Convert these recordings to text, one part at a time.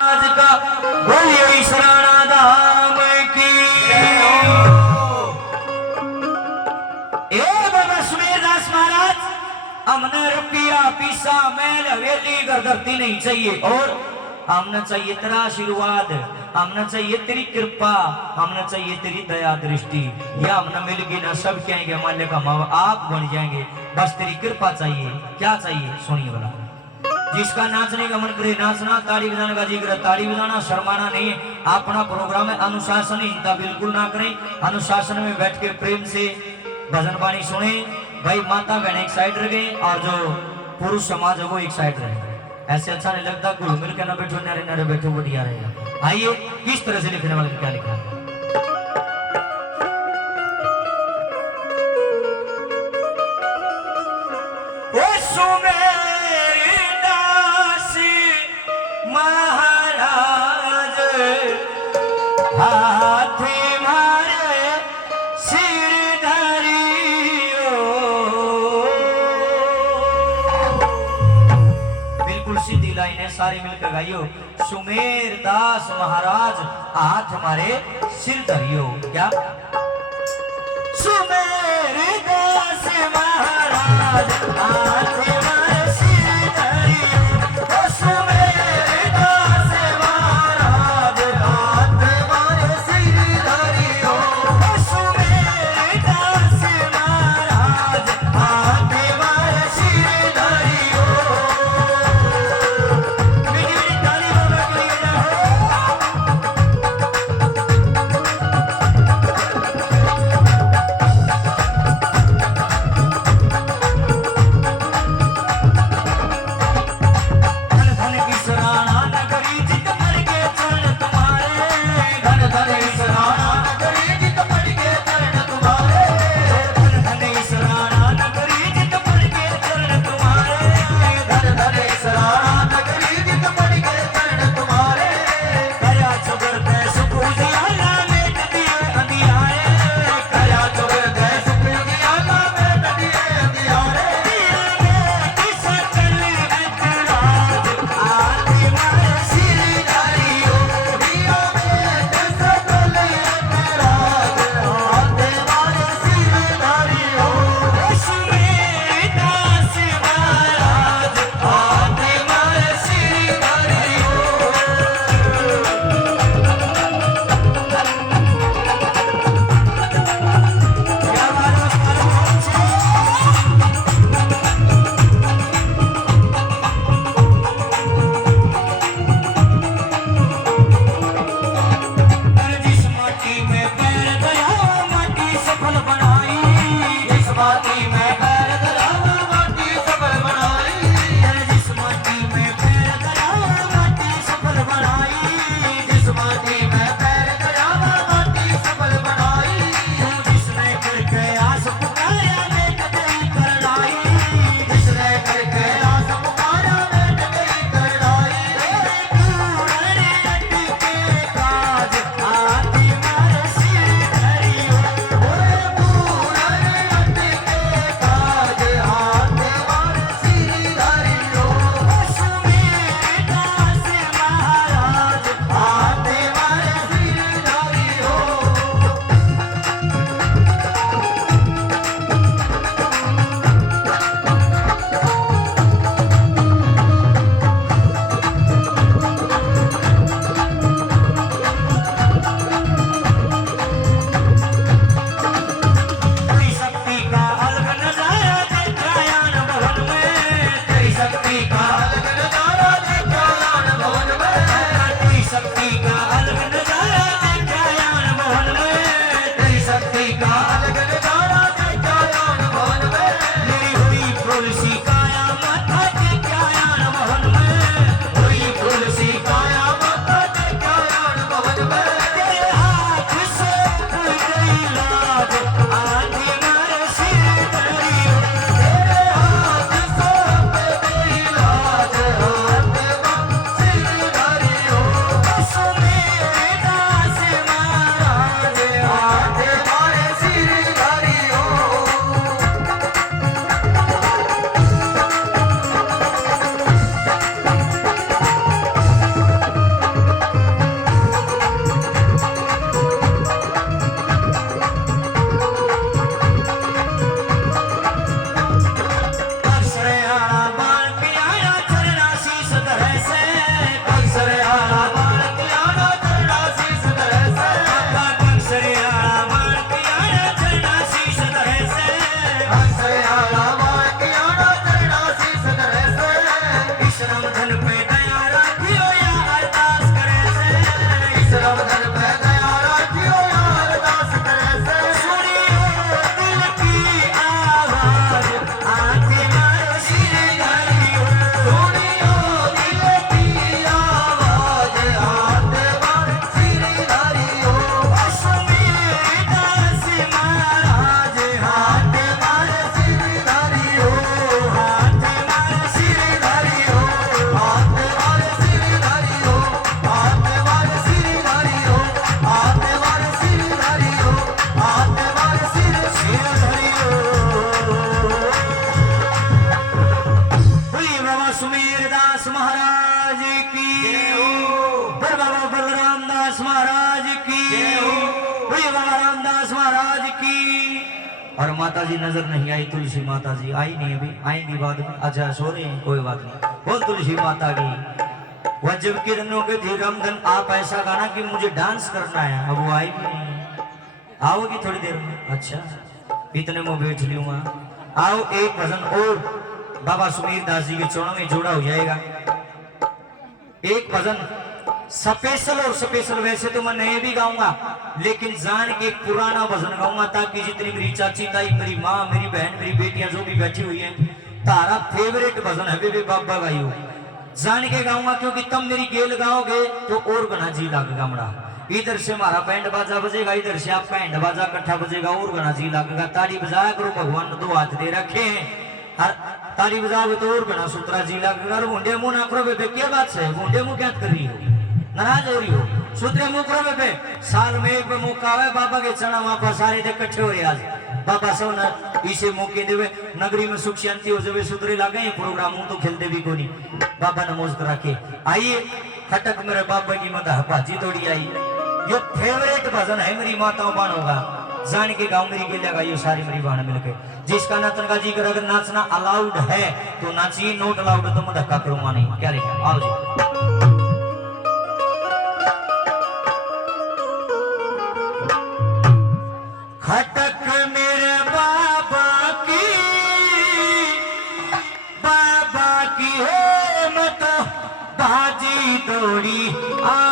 आज का बोलिए शरणा धाम की। ए बाबा सुमेरदास महाराज, हमने रुपया पैसा महल हवेली घर धरती नहीं चाहिए, और हमने चाहिए तेरा आशीर्वाद, हमने चाहिए तेरी कृपा, हमने चाहिए तेरी दया दृष्टि। या हमने मिलगी ना सब कहेंगे हमारे का माँ आप बन जाएंगे, बस तेरी कृपा चाहिए। क्या चाहिए सुनिए बड़ा। जिसका नाचने का मन करे नाचना, ताली बजाने का जी करे ताली बजाना, शर्माना नहीं है। अपना प्रोग्राम है, अनुशासनहीनता बिल्कुल ना करें। अनुशासन में बैठ के प्रेम से भजन बाणी सुने। भाई माता बहन एक साइड रहे और जो पुरुष समाज है वो एक साइड रहे। ऐसे अच्छा नहीं लगता, घुल मिल के ना बैठो, नारे नारे बैठो, बढ़िया रहेगा। आइए किस तरह से लिखने वाले क्या लिखा है। हाथी मारे सिर धरियो, बिल्कुल सीधी लाइन है, सारी मिलकर गाइयो। सुमेरदास महाराज हाथ हमारे सिर धरियो। क्या सुमेरदास महाराज हाथ हमारे सिर धरियो, सुमेरदास महाराज हाथ हमारे सिर धरियो, सुमेरदास महाराज हाथ हमारे सिर धरियो। मेरी मेरी ताली बाबा के लिए जाओ। बाबा बलराम दास महाराज की, बोले बाबा रामदास महाराज की। और माता जी नजर नहीं आई, तुलसी माता जी आई नहीं, अभी आएंगी बाद में। अच्छा सो रहे हैं, कोई बात नहीं। बोल तुलसी माता की। वजब किरणों के धीरमधन आप ऐसा गाना कि मुझे डांस करना है। अब वो आई भी नहीं, आओगी थोड़ी देर में। अच्छा इतने में बैठ लूंगा। आओ एक भजन और बाबा सुमेर दास जी के चरणों में जोड़ा हो जाएगा। एक भजन स्पेशल, और स्पेशल वैसे तो मैं नए भी गाऊंगा, लेकिन जान के एक पुराना भजन गाऊंगा ताकि जितनी मेरी चाची ताई, मेरी माँ, मेरी बहन, मेरी बेटियां जो भी बैठी हुई हैं, तारा फेवरेट भजन है बेबे बाबा भाइयों, जान के गाऊंगा। क्योंकि तुम मेरी गेल गाओगे तो और गना जी लगेगा मरा। इधर से हमारा बैंड बाजा बजेगा, इधर से आपका हैंड बाजा इकट्ठा बजेगा, और गना जी लगेगा। ताली बजाया करो, भगवान ने दो हाथ दे रखे हैं, ताली बजाओगे तो और गना सूत्रा जी लगेगा। मुंडे मुंह ना करो बेबे, क्या बात है? मुंडे मुंह क्या कर रही हो, नाराज हो रही हो? सूत्रे मुंह करो बेबे। साल में एक मौका है, बाबा के चना वहां सारे दे इकट्ठे हो रहे। आज बाबा सब न इसे मौके देवे, नगरी में सुख शांति हो जावे, सूत्रे लागे प्रोग्राम हूं तो खेलते भी कोनी। बाबा ने मौज रखे। आइए खटक मेरे बाबा की मदा भाजी तोड़ी आई। यो फेवरेट भजन है मेरी माताओं बहनों का, जान के गाँव मेरी के लगा, ये सारी मेरी बहन मिलके। जिसका नाचन का जी कर, अगर नाचना अलाउड है तो नाचिए, नोट अलाउड है तो मैं धक्का करूंगा नहीं। क्या लिखा? आओ जी। खटक मेरे बाबा की है मत भाजी तोड़ी आई।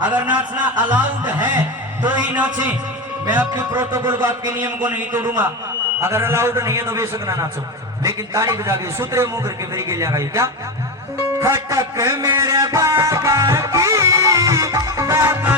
अगर नाचना अलाउड है तो ही नाचे, मैं आपके प्रोटोकॉल को, आपके नियम को नहीं तोड़ूंगा। अगर अलाउड नहीं है तो बेशक ना नाचो, लेकिन ताली बजा के सूत्रे मुंह करके मेरी के लिया गई। क्या खटक मेरे बाबा की, बाबा